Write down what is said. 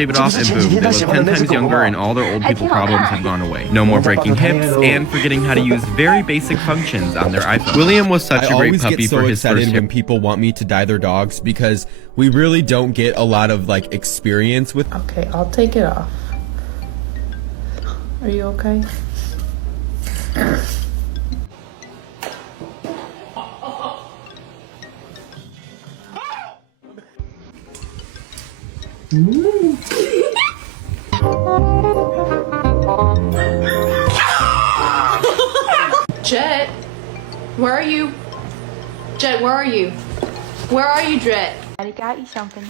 Shave it off and boom, they look 10 times younger and all their old people problems have gone away. No more breaking hips and forgetting how to use very basic functions on their iPhone. William was such a great puppy for his first year. When people want me to dye their dogs because we really don't get a lot of like experience with. Okay, I'll take it off. Are you okay? Jet, where are you? Jet, where are you? Where are you, Jet? Daddy got you something.